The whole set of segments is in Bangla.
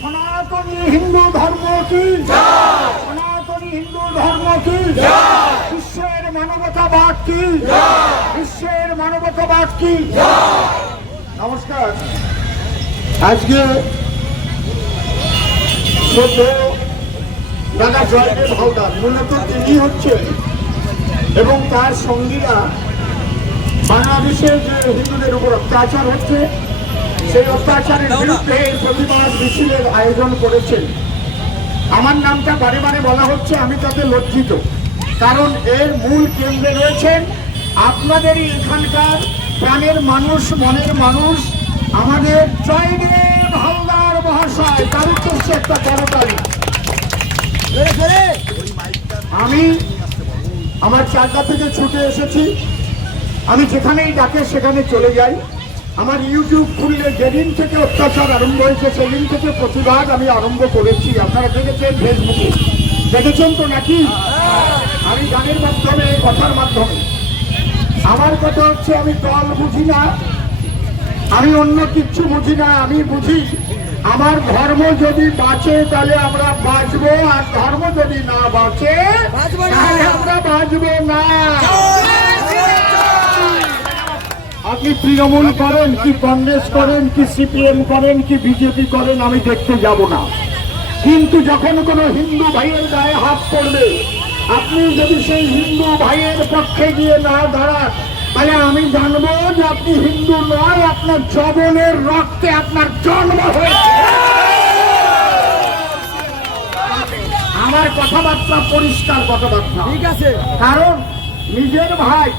সনাতনী হিন্দু ধর্ম কি সনাতনী হিন্দু ধর্ম কি বিশ্বের মানবতাবাদ কি বিশ্বের মানবতাবাদ কি নমস্কার। আজকে দাদা জয়দেব হালদার, মূলত তিনি হচ্ছে এবং তার সঙ্গীরা বাংলাদেশে যে হিন্দুদের উপর অত্যাচার হচ্ছে সেই অত্যাচারের বিরুদ্ধে প্রতিবাদ মিছিলের আয়োজন করেছেন। আমার নামটা বারে বারে বলা হচ্ছে আমি তাতে লজ্জিত। কারণ এর মূল কেন্দ্রে রয়েছেন আপনাদেরই এখানকার প্রাণের মানুষ মনের মানুষ আমাদের জয়দেব হালদার মহাশয় তার উদ্দেশ্যে একটা করতালি। আমি আমার চাকদা থেকে ছুটে এসেছি। আমি যেখানেই ডাকে সেখানে চলে যাই। আমার ইউটিউব খুললে যেদিন থেকে অত্যাচার আরম্ভ হয়েছে সেদিন থেকে প্রতিবাদ আমি আরম্ভ করেছি। আপনারা দেখেছেন ফেসবুকে দেখেছেন তো নাকি? আমি গানের মাধ্যমে কথার মাধ্যমে। আমার কথা হচ্ছে আমি দল বুঝি না। আমি অন্য কিচ্ছু বুঝি না আমি বুঝি আমার ধর্ম যদি বাঁচে তাহলে আমরা বাঁচবো আর ধর্ম যদি না বাঁচে তাহলে আমরা বাঁচবো না। আপনি তৃণমূল করেন কি কংগ্রেস করেন কি সিপিএম করেন কি বিজেপি করেন আমি দেখতে যাব না। কিন্তু যখন কোনো হিন্দু ভাইয়ের গায়ে হাত পড়বে আপনি যদি সেই হিন্দু ভাইয়ের পক্ষে গিয়ে না দাঁড়ান তাহলে আমি জানব যে আপনি হিন্দু নয় আপনার জবনের রক্তে আপনার জন্ম হয়েছে। আমার কথাবার্তা পরিষ্কার কথাবার্তা। ঠিক আছে। কারণ নিজের ভাই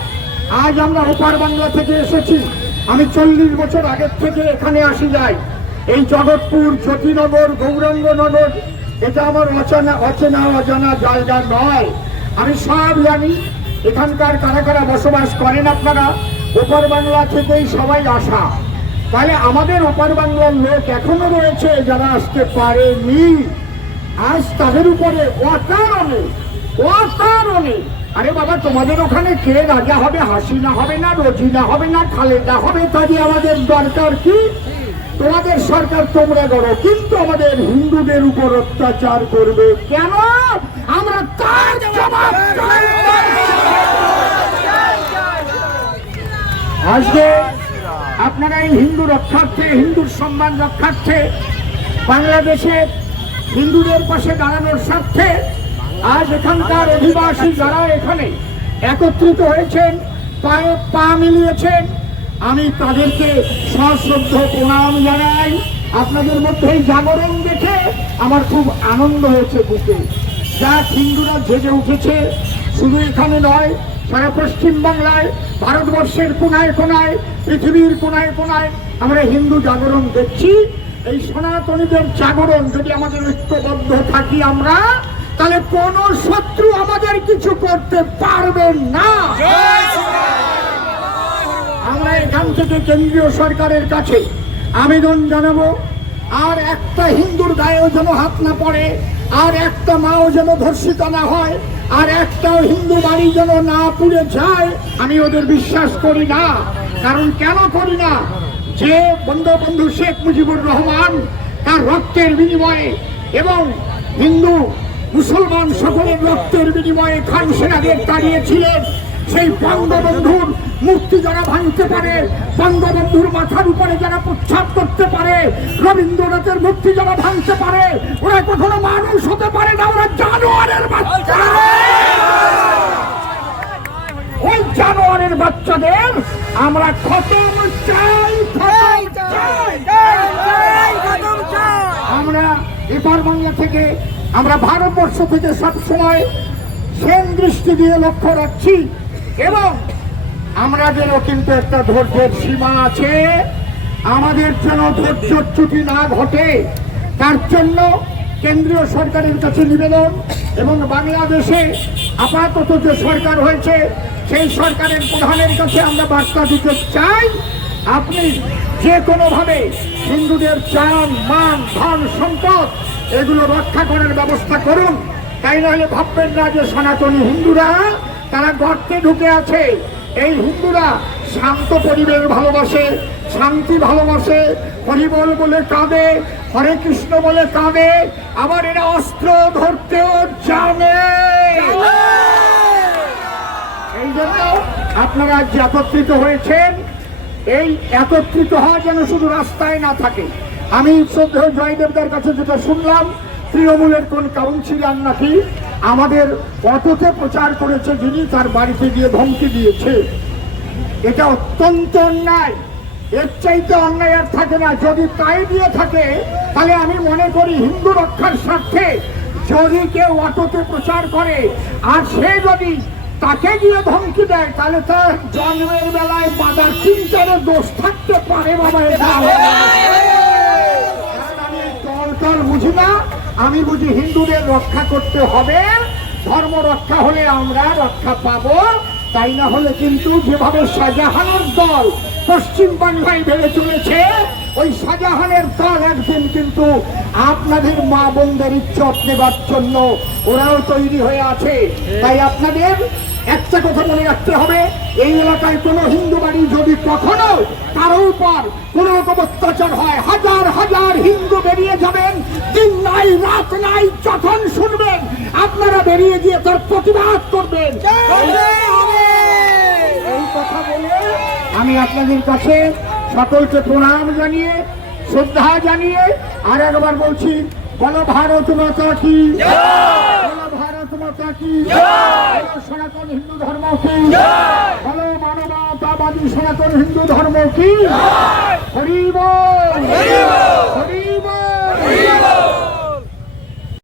আজ আমরা ওপার বাংলা থেকে এসেছি। আমি চল্লিশ বছর আগের থেকে এখানে আসি যাই। এই জগৎপুর জ্যোতিনগর, গৌরাঙ্গনগর, এটা আমার অচেনা অচেনা, অজানা জায়গা নয়। আমি সব জানি, এখানকার কারা কারা বসবাস করেন আপনারা? ওপার বাংলা থেকেই সবাই আসা। তাহলে আমাদের ওপার বাংলার লোক এখনও রয়েছে যারা আসতে পারেনি। আজ তাদের উপরে অকারণে অকারণে আরে বাবা, তোমাদের ওখানে কে রাজা হবে? হাসিনা হবে না রোজিনা হবে না খালেদা হবে? তাই আমাদের দরকার কি? তোমাদের সরকার তোমরা করো কিন্তু আমাদের হিন্দুদের উপর অত্যাচার করবে কেন? আমরা তার জবাব। আজকে আপনারা এই হিন্দু রক্ষার্থে, হিন্দুর সম্মান রক্ষার্থে বাংলাদেশে হিন্দুদের পাশে দাঁড়ানোর স্বার্থে আজ এখানকার অধিবাসী যারা এখানে একত্রিত হয়েছেন, পায়ে পা মিলিয়েছেন, আমি তাদেরকে সশ্রদ্ধ প্রণাম জানাই। আপনাদের মধ্যে জাগরণ দেখে আমার খুব আনন্দ হয়েছে বুকে যা হিন্দুরা জেগে উঠেছে, শুধু এখানে নয়, সারা পশ্চিম বাংলায় ভারতবর্ষের কোনায় কোনায়, পৃথিবীর কোনায় কোনায় আমরা হিন্দু জাগরণ দেখছি। এই সনাতনীদের জাগরণ, যদি আমাদের ঐক্যবদ্ধ থাকি আমরা তাহলে কোন শত্রু আমাদের কিছু করতে পারবে না। আমরা এখান থেকে কেন্দ্রীয় সরকারের কাছে আবেদন জানাব। আর একটা হিন্দুর গায়েও যেন হাত না পড়ে, আর একটা মাও যেন ধর্ষিত না হয়, আর একটাও হিন্দু বাড়ি যেন না পুড়ে যায়, আমি ওদের বিশ্বাস করি না। কারণ কেন করি না? যে বঙ্গবন্ধু শেখ মুজিবুর রহমান তার রক্তের বিনিময়ে এবং হিন্দু মুসলমান সকলের রক্তের বিনিময়ে খান সেনাদের তাড়িয়েছিলেন সেই বঙ্গবন্ধুর মূর্তি যারা ভাঙতে পারে বঙ্গবন্ধুর মাথার উপরে যারা প্রচ্ছাপ করতে পারে রবীন্দ্রনাথের মূর্তি যারা ভাঙতে পারে ওরা কখনো মানুষ হতে পারে না ওরা জানোয়ারের বাচ্চা ওই জানোয়ারের বাচ্চাদের আমরা খতম চাই আমরা এপার বাংলা থেকে আমরা ভারতবর্ষ থেকে সব সময় সেন দৃষ্টি দিয়ে লক্ষ্য রাখছি এবং আমাদেরও কিন্তু একটা ধৈর্যের সীমা আছে। আমাদের যেন ধৈর্যচ্যুতি না ঘটে, তার জন্য কেন্দ্রীয় সরকারের কাছে নিবেদন এবং বাংলাদেশে আপাতত যে সরকার হয়েছে, সেই সরকারের প্রধানের কাছে আমরা বার্তা দিতে চাই। আপনি যে কোনোভাবে হিন্দুদের চান মান ধন সম্পদ এগুলো রক্ষা করার ব্যবস্থা করুন তাই নাহলে ভাববেন না যে সনাতনী হিন্দুরা তারা গর্তে ঢুকে আছে। এই হিন্দুরা শান্ত পরিবেশ ভালোবাসে শান্তি ভালোবাসে হরিবল বলে কাঁদে হরে কৃষ্ণ বলে কাঁদে আবার এরা অস্ত্র ধরতেও জানে। এই জন্য আপনারা যে একত্রিত হয়েছেন এই একত্রিত হওয়া যেন শুধু রাস্তায় না থাকে। আমি শ্রদ্ধেয় জয়দেবদার কাছে যেটা শুনলাম, তৃণমূলের কোন কাউন্সিলার নাকি আমাদের অটোতে প্রচার করেছে যিনি তার বাড়িতে গিয়ে ধমকি দিয়েছে। এটা অত্যন্ত অন্যায়। এর চাইতে অন্যায় আর থাকে না। যদি তাই দিয়ে থাকে, তাহলে আমি মনে করি হিন্দু রক্ষার স্বার্থে যদি কেউ অটোতে প্রচার করে, আর সে যদি তাকে গিয়ে ধমকি দেয়, তাহলে তার জন্মের বেলায় বাজার চিন্তারের দোষ থাকতে পারে বাবা এটা আমি বুঝি না, আমি বুঝি হিন্দুদের রক্ষা করতে হবে, ধর্ম রক্ষা হলে আমরা রক্ষা পাবো, তাই না হলে কিন্তু যেভাবে শাহজাহানের দল পশ্চিম বেড়ে চলেছে ওই শাহজাহানের দল একদিন কিন্তু আপনাদের মা বোনদের ইজ্জত নেবার জন্য ওরাও তৈরি হয়ে আছে। তাই আপনাদের একটা কথা মনে রাখতে হবে এই এলাকায় কোনো হিন্দু বাড়ি যদি কখনো কারও উপর কোন রকম অত্যাচার হয় হাজার হাজার হিন্দু বেরিয়ে যাবেন দিন নাই রাত নাই যখন শুনবেন আপনারা বেরিয়ে গিয়ে তার প্রতিবাদ করবেন। এই কথা বলে আমি আপনাদের কাছে সকলকে প্রণাম জানিয়ে শ্রদ্ধা জানিয়ে আর একবার বলছি বলো ভারত মাতা কি? বলো ভারত মাতা কি? সনাতন হিন্দু ধর্ম কি? বলো মানবতাবাদী সনাতন হিন্দু ধর্ম কি? হরিব বল!